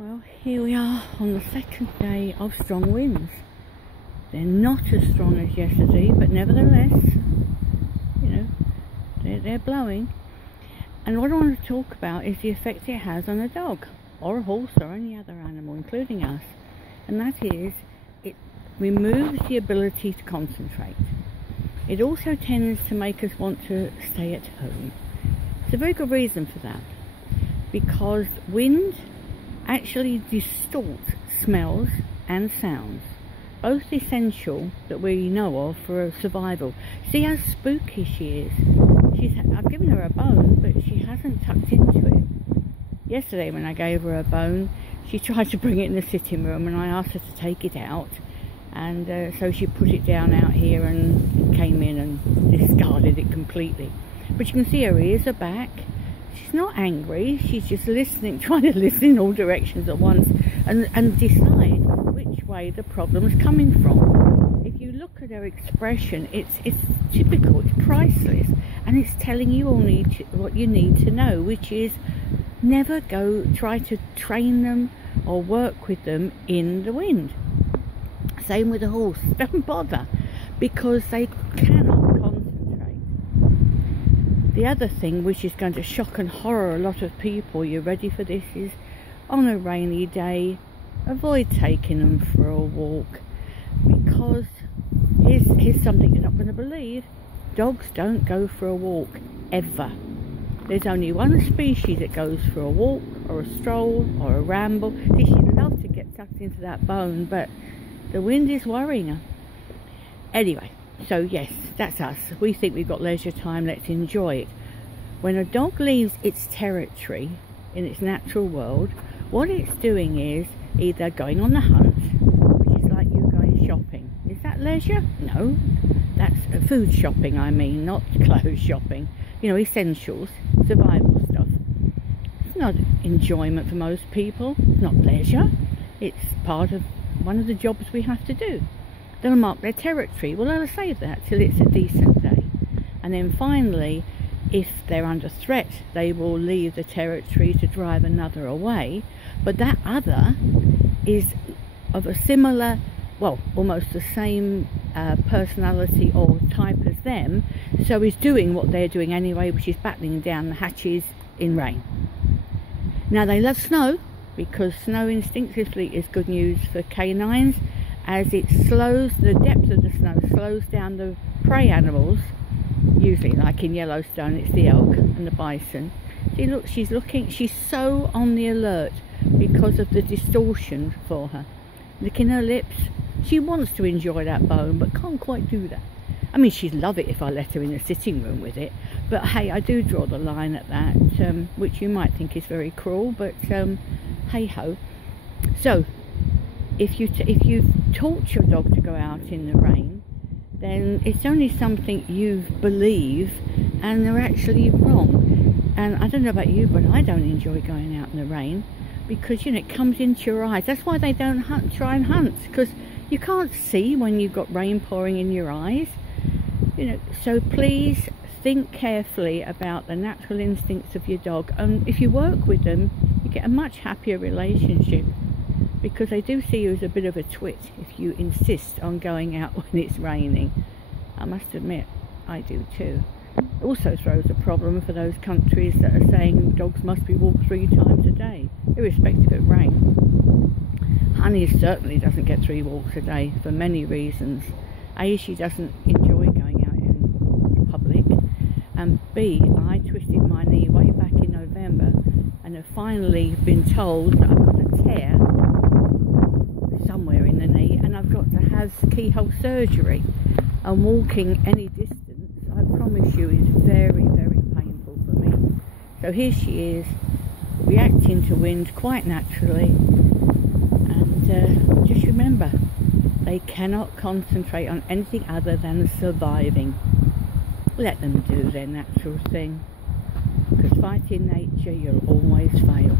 Well, here we are on the second day of strong winds. They're not as strong as yesterday, but nevertheless, you know, they're blowing. And what I want to talk about is the effect it has on a dog, or a horse, or any other animal, including us. And that is, it removes the ability to concentrate. It also tends to make us want to stay at home. It's a very good reason for that, because wind actually distorts smells and sounds, both essential that we know of for survival. See how spooky she is. I've given her a bone, but she hasn't tucked into it. Yesterday when I gave her a bone, she tried to bring it in the sitting room, and I asked her to take it out, and so she put it down out here and came in and discarded it completely. But you can see her ears are back. She's not angry, she's just listening, trying to listen in all directions at once and decide which way the problem's coming from. If you look at her expression, it's typical, it's priceless, and it's telling you all what you need to know, which is never try to train them or work with them in the wind. Same with a horse, don't bother, because they cannot concentrate. The other thing, which is going to shock and horror a lot of people, you ready for this, is on a rainy day, avoid taking them for a walk, because here's something you're not going to believe: dogs don't go for a walk ever. There's only one species that goes for a walk or a stroll or a ramble. See, she'd love to get tucked into that bone, but the wind is worrying her. Anyway, so yes, that's us. We think we've got leisure time, let's enjoy it. When a dog leaves its territory in its natural world, what it's doing is either going on the hunt, which is like you going shopping. Is that leisure? No, that's food shopping, I mean, not clothes shopping. You know, essentials, survival stuff. It's not enjoyment for most people, it's not leisure. It's part of one of the jobs we have to do. They'll mark their territory. Well, they'll save that till it's a decent day. And then finally, if they're under threat, they will leave the territory to drive another away. But that other is of a similar, well, almost the same personality or type as them, so is doing what they're doing anyway, which is battening down the hatches in rain. Now, they love snow, because snow instinctively is good news for canines, as it slows, the depth of the snow slows down the prey animals, usually like in Yellowstone it's the elk and the bison. See, look, she's so on the alert because of the distortion for her. Licking her lips, she wants to enjoy that bone but can't quite do that. I mean, she'd love it if I let her in the sitting room with it, but hey, I do draw the line at that, which you might think is very cruel, but hey ho. So if you've taught your dog to go out in the rain, then it's only something you believe, and they're actually wrong. And I don't know about you, but I don't enjoy going out in the rain, because, you know, it comes into your eyes. That's why they don't try and hunt, because you can't see when you've got rain pouring in your eyes. You know, so please think carefully about the natural instincts of your dog, and if you work with them, you get a much happier relationship, because they do see you as a bit of a twit if you insist on going out when it's raining. I must admit, I do too. It also throws a problem for those countries that are saying dogs must be walked 3 times a day, irrespective of rain. Honey certainly doesn't get 3 walks a day for many reasons. A, she doesn't enjoy going out in public, and B, I twisted my knee way back in November and have finally been told that I've got a tear somewhere in the knee, and I've got to have keyhole surgery, and walking any distance, I promise you, is very, very painful for me. So here she is, reacting to wind quite naturally, and just remember, they cannot concentrate on anything other than surviving. Let them do their natural thing, because fighting nature, you'll always fail.